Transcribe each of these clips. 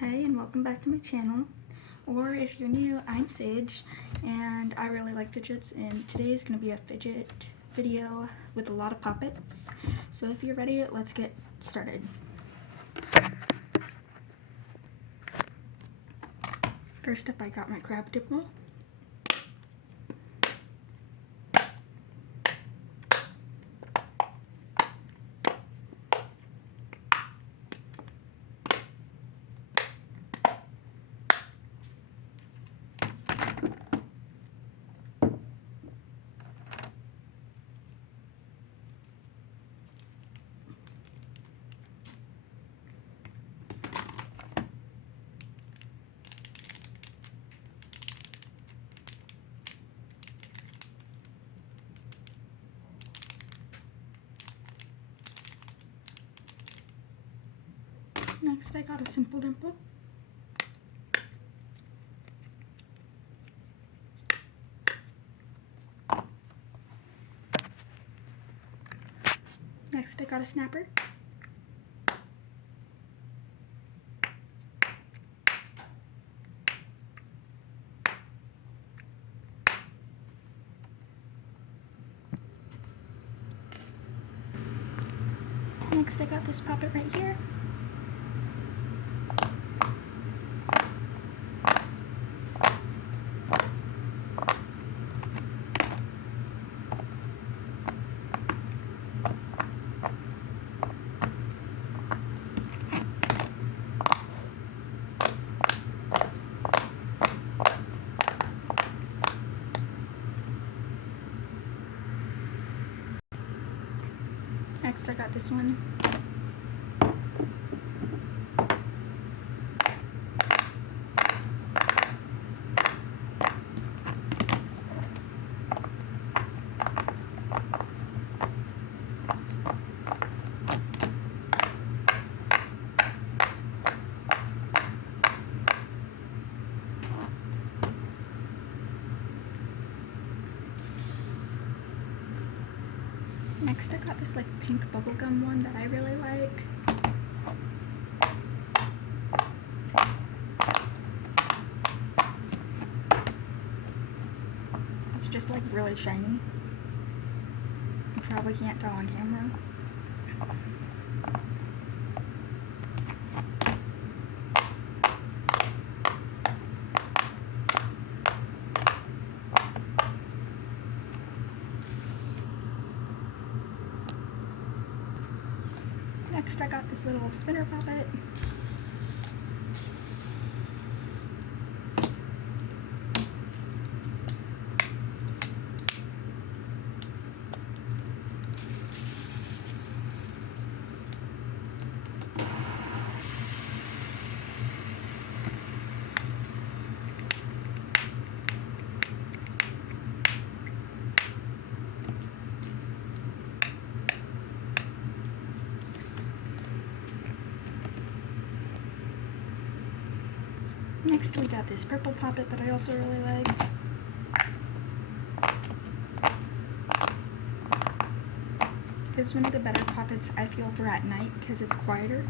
Hey, and welcome back to my channel. Or if you're new, I'm Sage, and I really like fidgets, and today is going to be a fidget video with a lot of puppets. So if you're ready, let's get started. First up, I got my crab dipple. Next, I got a simple dimple. Next, I got a snapper. Next, I got this puppet right here. Next, I got this one. Next, I got this like pink bubblegum one that I really like. It's just like really shiny. You probably can't tell on camera. Next, I got this little spinner puppet. Next, we got this purple puppet that I also really like. It's one of the better puppets I feel for at night because it's quieter.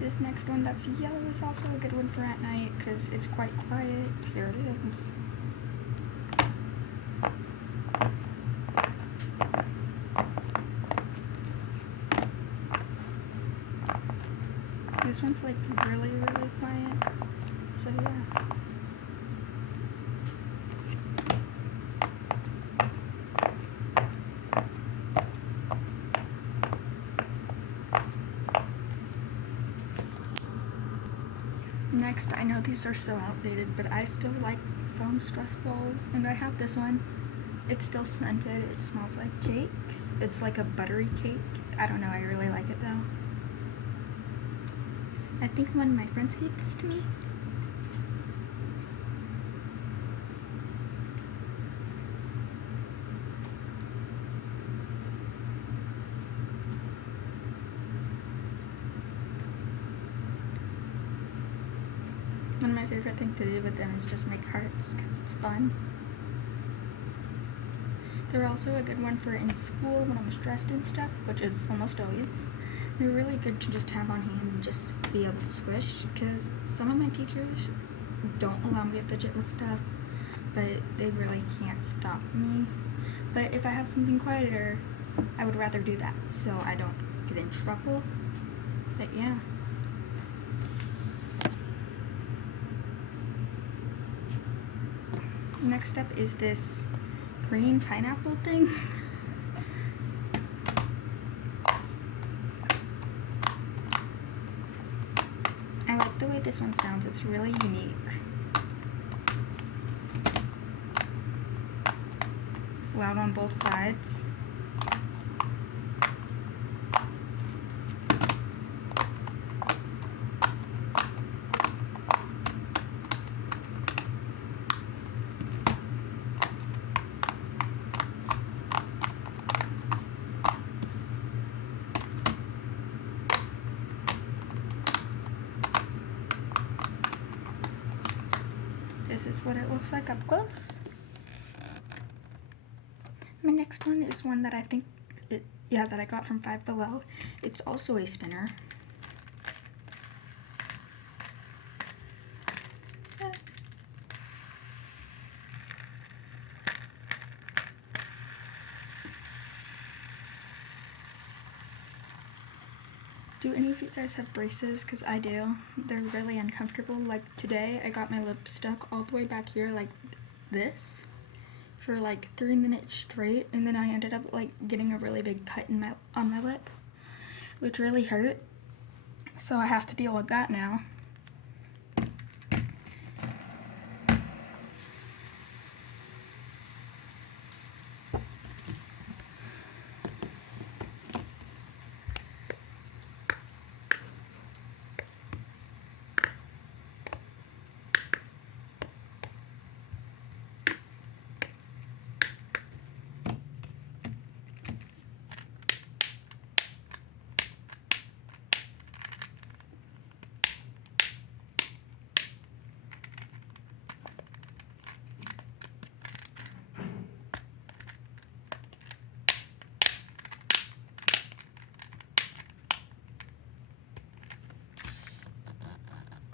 This next one that's yellow is also a good one for at night because it's quite quiet. Here it is. This one's like really, really quiet. So yeah. Next, I know these are so outdated, but I still like foam stress balls, and I have this one. It's still scented. It smells like cake. It's like a buttery cake. I don't know, I really like it though. I think one of my friends gave this to me. One of my favorite things to do with them is just make hearts because it's fun. They're also a good one for in school when I'm stressed and stuff, which is almost always. They're really good to just have on hand and just be able to squish, because some of my teachers don't allow me to fidget with stuff, but they really can't stop me. But if I have something quieter, I would rather do that so I don't get in trouble. But yeah. Next up is this green pineapple thing. I like the way this one sounds, it's really unique. It's loud on both sides. This is what it looks like up close. My next one is one that I think, that I got from Five Below. It's also a spinner. Do any of you guys have braces? Because I do. They're really uncomfortable. Like today, I got my lip stuck all the way back here like this for like 3 minutes straight, and then I ended up like getting a really big cut on my lip, which really hurt. So I have to deal with that now.